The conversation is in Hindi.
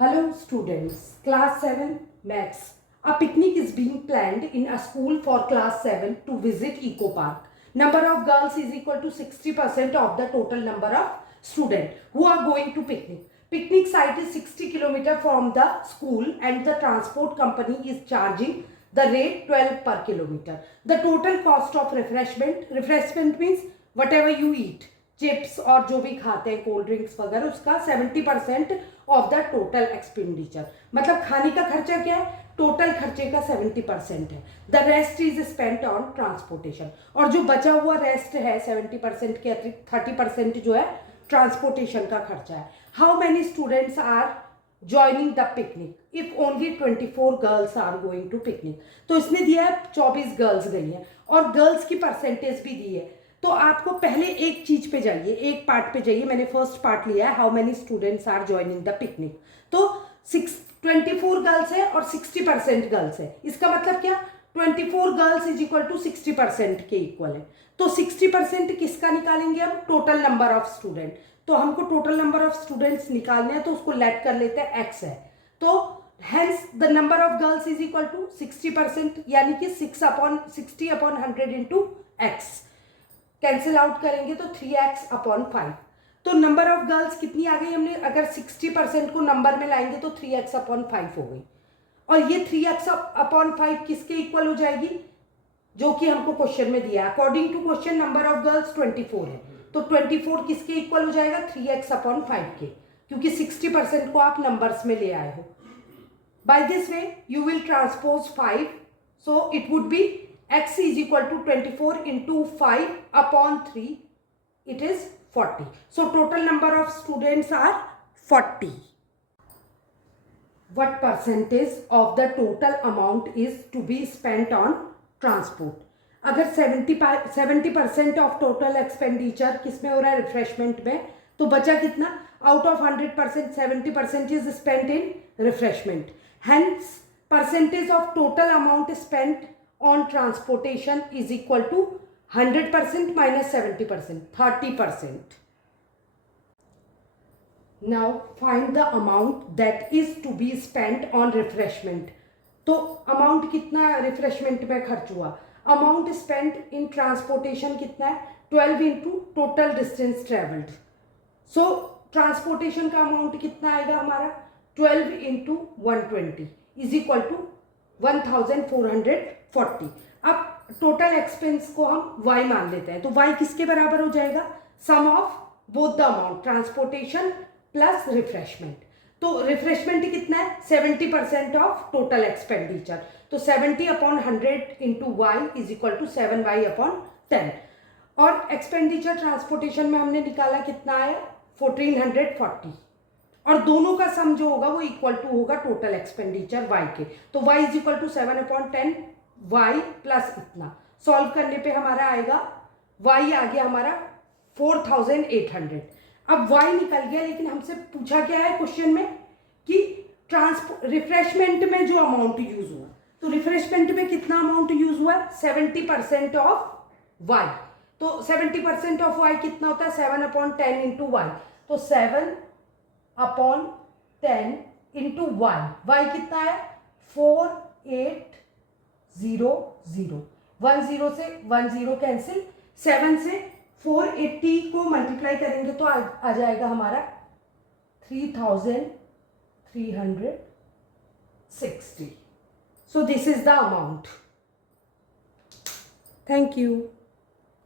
Hello students, class 7 maths. A picnic is being planned in a school for class 7 to visit Eco Park. Number of girls is equal to 60% of the total number of students who are going to picnic. Picnic site is 60 km from the school and the transport company is charging the rate 12 per kilometer. The total cost of refreshment means whatever you eat, chips और जो भी खाते हैं कोल्ड ड्रिंक्स वगैरह, उसका 70% ऑफ द टोटल एक्सपेंडिचर. मतलब खाने का खर्चा क्या है, टोटल खर्चे का 70% है. The rest is spent on transportation. और जो बचा हुआ रेस्ट है 70% के अतिरिक्त 30% जो है ट्रांसपोर्टेशन का खर्चा है. How many students are joining the picnic? If only 24 girls are going to picnic. तो इसने दिया है 24 गर्ल्स गई हैं और गर्ल्स की परसेंटेज भी दी है. तो आपको पहले एक चीज पे जाइए, एक पार्ट पे जाइए. मैंने फर्स्ट पार्ट लिया है, how many students are joining the picnic. तो 24 गर्ल्स है और 60% गर्ल्स है. इसका मतलब क्या, 24 गर्ल्स इज इक्वल टू 60% के इक्वल है. तो 60% किसका निकालेंगे हम, टोटल नंबर ऑफ स्टूडेंट. तो हमको टोटल नंबर ऑफ स्टूडेंट्स निकालने हैं, तो उसको लेट कर लेते हैं एक्स है. तो hence the number of girls is equal to 60%, यानी कि 60/100 इंटू एक्स. कैंसिल आउट करेंगे तो 3x/5. तो नंबर ऑफ गर्ल्स कितनी आ गई हमने, अगर 60% को नंबर में लाएंगे तो 3x/5 हो गई. और ये 3x/5 किसके इक्वल हो जाएगी, जो कि हमको क्वेश्चन में दिया है. According to question number of girls 24 है, तो 24 किसके इक्वल हो जाएगा, 3x/5 के, क्योंकि 60% को आप नंबर्स में ले आए हो. By this way you will transpose 5, so it would be x is equal to 24 into 5/3, it is 40. So total number of students are 40. What percentage of the total amount is to be spent on transport? अगर 70% ऑफ टोटल एक्सपेंडिचर किस में हो रहा है, रिफ्रेशमेंट में, तो बचा कितना, out of 100% 70% is spent in refreshment. Hence percentage of total amount spent on transportation is equal to 100% minus 70%, 30%. Now find the amount that is to be spent on refreshment. तो अमाउंट कितना रिफ्रेशमेंट में खर्च हुआ, अमाउंट स्पेंट इन ट्रांसपोर्टेशन कितना है, 12 इंटू टोटल डिस्टेंस ट्रेवल्ड. सो ट्रांसपोर्टेशन का अमाउंट कितना आएगा हमारा, 12 इंटू 120 इज इक्वल टू 1440. अब टोटल एक्सपेंस को हम y मान लेते हैं, तो y किसके बराबर हो जाएगा, sum of both the amount, transportation plus refreshment. तो रिफ्रेशमेंट कितना है, 70% ऑफ टोटल एक्सपेंडिचर. तो 70/100 into y is equal to 7y/10. और एक्सपेंडिचर ट्रांसपोर्टेशन में हमने निकाला कितना आया, 1440. और दोनों का सम जो होगा वो इक्वल टू होगा टोटल एक्सपेंडिचर y के. तो y is equal to 7/10 y plus इतना. सॉल्व करने पे हमारा आएगा, y आ गया हमारा 4800. अब y निकल गया, लेकिन हमसे पूछा क्या है क्वेश्चन में कि रिफ्रेशमेंट में जो अमाउंट यूज हुआ, तो रिफ्रेशमेंट में कितना अमाउंट यूज हुआ, 70% ऑफ y. तो 70% ऑफ y कितना होता है, 7/10 इंटू वाई. तो 7/10 इंटू वाई. वाई कितना है, 4800. 10 से 10 कैंसिल, 7 से 480 को मल्टीप्लाई करेंगे तो आ जाएगा हमारा 3360. So this is the amount. Thank you.